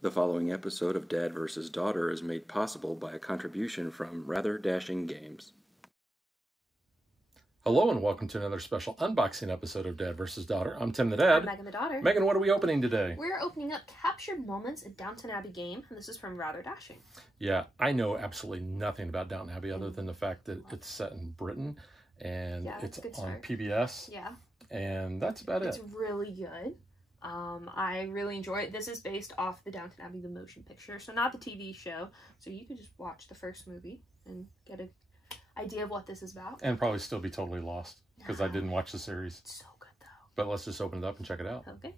The following episode of Dad vs. Daughter is made possible by a contribution from Rather Dashing Games. Hello and welcome to another special unboxing episode of Dad vs. Daughter. I'm Tim the Dad. I'm Megan the Daughter. Megan, what are we opening today? We're opening up Captured Moments, a Downton Abbey game, and this is from Rather Dashing. Yeah, I know absolutely nothing about Downton Abbey other than the fact that it's set in Britain and it's on PBS. Yeah. And that's about it. It's really good. I really enjoy it. This is based off the Downton Abbey, the motion picture, so not the TV show. So you could just watch the first movie and get an idea of what this is about. And probably still be totally lost because I didn't watch the series. It's so good though. But let's just open it up and check it out. Okay.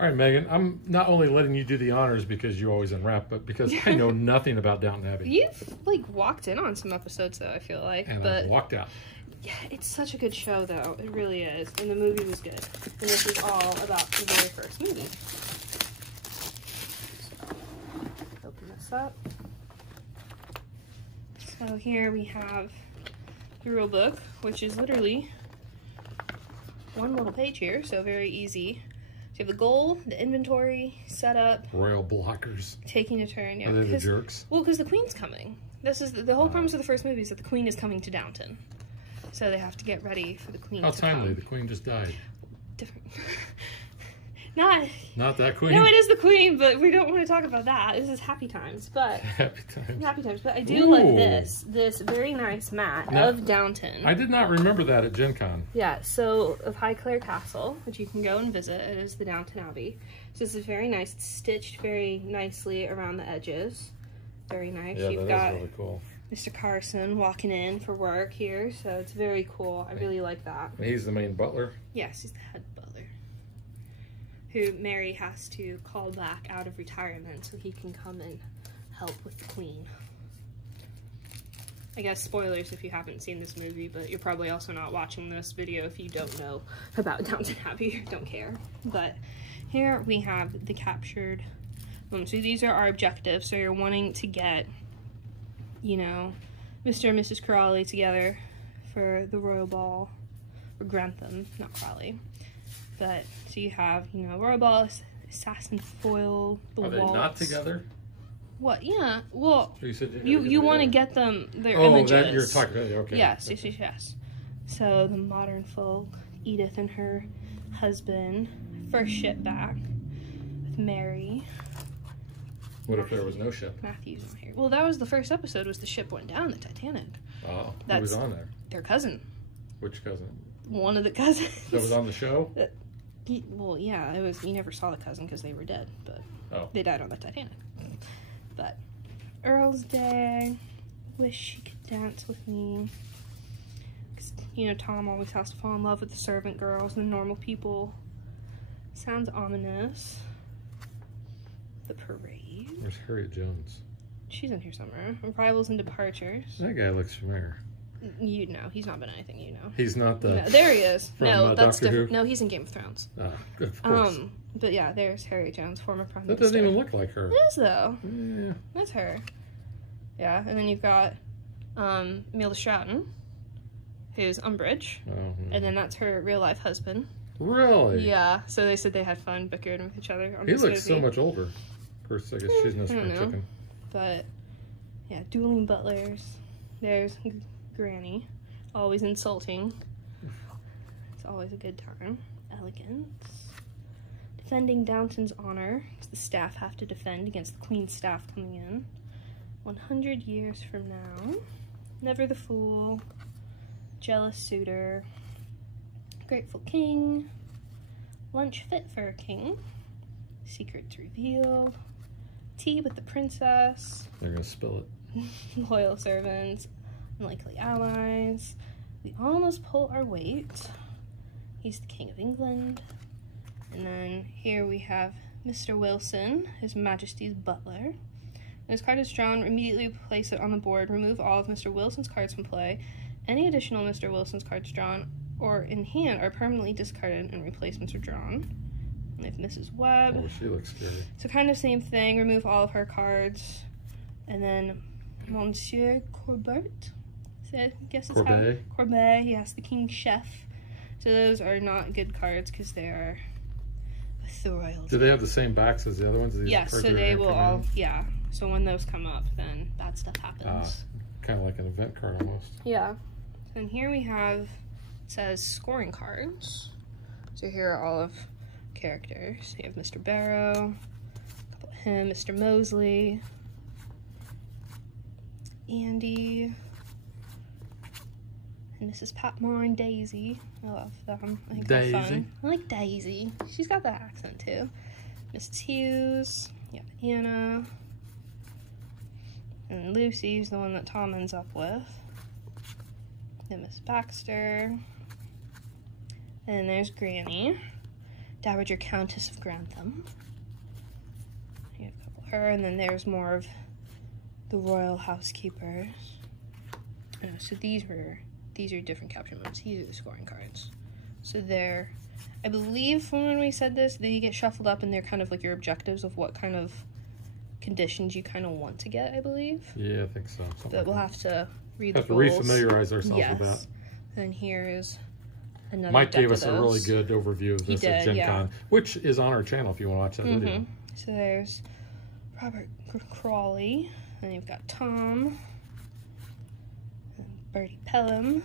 All right, Megan, I'm not only letting you do the honors because you always unwrap, but because I know nothing about Downton Abbey. You've walked in on some episodes though, I feel like. And but I walked out. Yeah, it's such a good show though. It really is. And the movie was good. And this is all about the very first movie. So, open this up. So here we have the rule book, which is literally one little page here, so very easy. So you have the goal, the inventory, setup. Royal blockers. Taking a turn, yeah. Are they the jerks? Well, because the Queen's coming. This is the whole premise of the first movie is that the Queen is coming to Downton. So they have to get ready for the Queen to come. How timely, the Queen just died. Different. Not that Queen? No, it is the Queen, but we don't want to talk about that. This is Happy Times, but... Happy Times. Happy Times, but I do like this very nice mat of Downton. I did not remember that at Gen Con. Yeah, so of Highclere Castle, which you can go and visit. It is the Downton Abbey. So this is very nice. It's stitched very nicely around the edges. Very nice. Yeah, You've that got is really cool. Mr. Carson walking in for work here, so it's very cool. I really like that. And he's the main butler? Yes, he's the head butler. Who Mary has to call back out of retirement so he can come and help with the Queen. I guess spoilers if you haven't seen this movie, but you're probably also not watching this video if you don't know about Downton Abbey or don't care. But here we have the captured moments. So these are our objectives. So you're wanting to get, you know, Mr. and Mrs. Crawley together for the royal ball, or Grantham, not Crawley. But so you have, you know, royal ball, assassin foil, the waltz. Are they not together? What? Yeah. Well, you want to get them their images. Oh, that you're talking about. Okay. Yes, yes. So the modern folk, Edith and her husband, first ship back with Mary. What if there was no ship? Matthew's not here. Well, that was the first episode. Was the ship went down, the Titanic. Oh, who was on there? Their cousin. Which cousin? One of the cousins. That was on the show? Well, yeah, it was. You never saw the cousin because they were dead, but they died on the Titanic. But Earl's Day, wish she could dance with me. Cause, you know, Tom always has to fall in love with the servant girls and the normal people. Sounds ominous. The parade. Where's Harriet Jones? She's in here somewhere. Arrivals and departures. That guy looks familiar. You know, he's not been anything, you know. He's not the... No, there he is. From, no, that's Doctor different. Who? No, he's in Game of Thrones. Of course. But yeah, there's Harriet Jones, former Prime That Minister. doesn't even look like her. It is, though. Yeah. That's her. Yeah, and then you've got Amelia Stratton, who's Umbridge. Oh, and then that's her real-life husband. Really? Yeah, so they said they had fun bickering with each other on He this looks movie. so much older. Of course, I guess she's no spring chicken. But, yeah, dueling butlers. There's Granny. Always insulting. It's always a good time. Elegance. Defending Downton's honor. The staff have to defend against the Queen's staff coming in. 100 years from now. Never the fool. Jealous suitor. Grateful king. Lunch fit for a king. Secrets revealed. Tea with the princess. They're gonna spill it. Loyal servants. Unlikely allies. We almost pull our weight. He's the King of England. And then here we have Mr. Wilson, His Majesty's butler. When his card is drawn, immediately place it on the board. Remove all of Mr. Wilson's cards from play. Any additional Mr. Wilson's cards drawn or in hand are permanently discarded and replacements are drawn. And we have Mrs. Webb. Oh, she looks scary. So kind of same thing. Remove all of her cards. And then Monsieur Courbet. So I guess it's Courbet. Courbet, yes, the King's Chef. So those are not good cards because they are with the royals. Do they have the same backs as the other ones? Yes, so they will all, yeah. So when those come up, then bad stuff happens. Kind of like an event card almost. Yeah. And here we have, it says scoring cards. So here are all of characters. You have Mr. Barrow, a couple of him, Mr. Mosley, Andy, and Mrs. Patmore and Daisy. I love them. I think they're fun. I like Daisy. She's got that accent too. Mrs. Hughes. You have Anna. And Lucy's the one that Tom ends up with. Then Miss Baxter. And there's Granny. Dowager Countess of Grantham. You have a couple of her, and then there's more of the royal housekeepers. So these are different capture modes. These are the scoring cards. So they're, I believe when we said this, they get shuffled up and they're kind of like your objectives of what kind of conditions you kind of want to get, I believe. Yeah, I think so. But we'll have to read the rules. Have to refamiliarize ourselves with that. And here's another Mike deck gave of us a really good overview of this at Gen Con, which is on our channel if you want to watch that video. So there's Robert Crawley, and you've got Tom, and Bertie Pelham,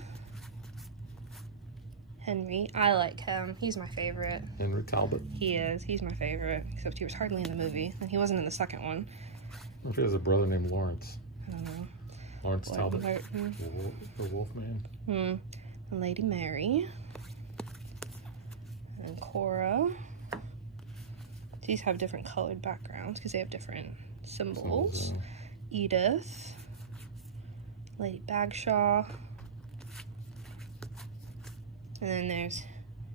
Henry. I like him. He's my favorite. Henry Talbot. He is. He's my favorite, except he was hardly in the movie, and he wasn't in the second one. I wonder if he has a brother named Lawrence. I don't know. Lawrence Talbot. The Wolfman. And Lady Mary. And Cora. These have different colored backgrounds because they have different symbols. Edith. Lady Bagshaw. And then there's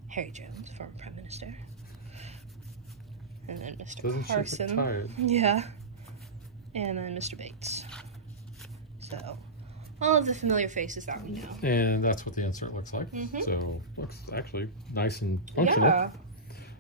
Harry Jones, former Prime Minister. And then Mr. Doesn't Carson. she look tired? Yeah. And then Mr. Bates. So, all of the familiar faces that we know. And that's what the insert looks like. So, looks actually nice and functional. Yeah.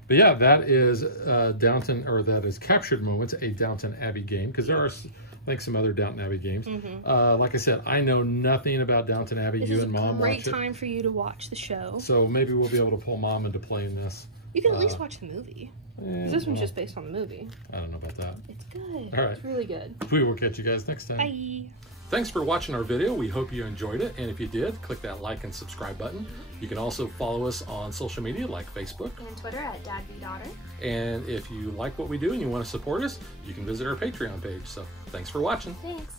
But yeah, that is that is Captured Moments, a Downton Abbey game, because there are, I think, some other Downton Abbey games. Like I said, I know nothing about Downton Abbey. This you is and Mom watch it. Great time for you to watch the show. So maybe we'll be able to pull Mom into playing this. You can at least watch the movie. This one's just based on the movie. I don't know about that. It's good. All right. It's really good. We will catch you guys next time. Bye. Thanks for watching our video. We hope you enjoyed it. And if you did, click that like and subscribe button. You can also follow us on social media like Facebook And Twitter at DadBeDaughter. And if you like what we do and you want to support us, you can visit our Patreon page. So thanks for watching. Thanks.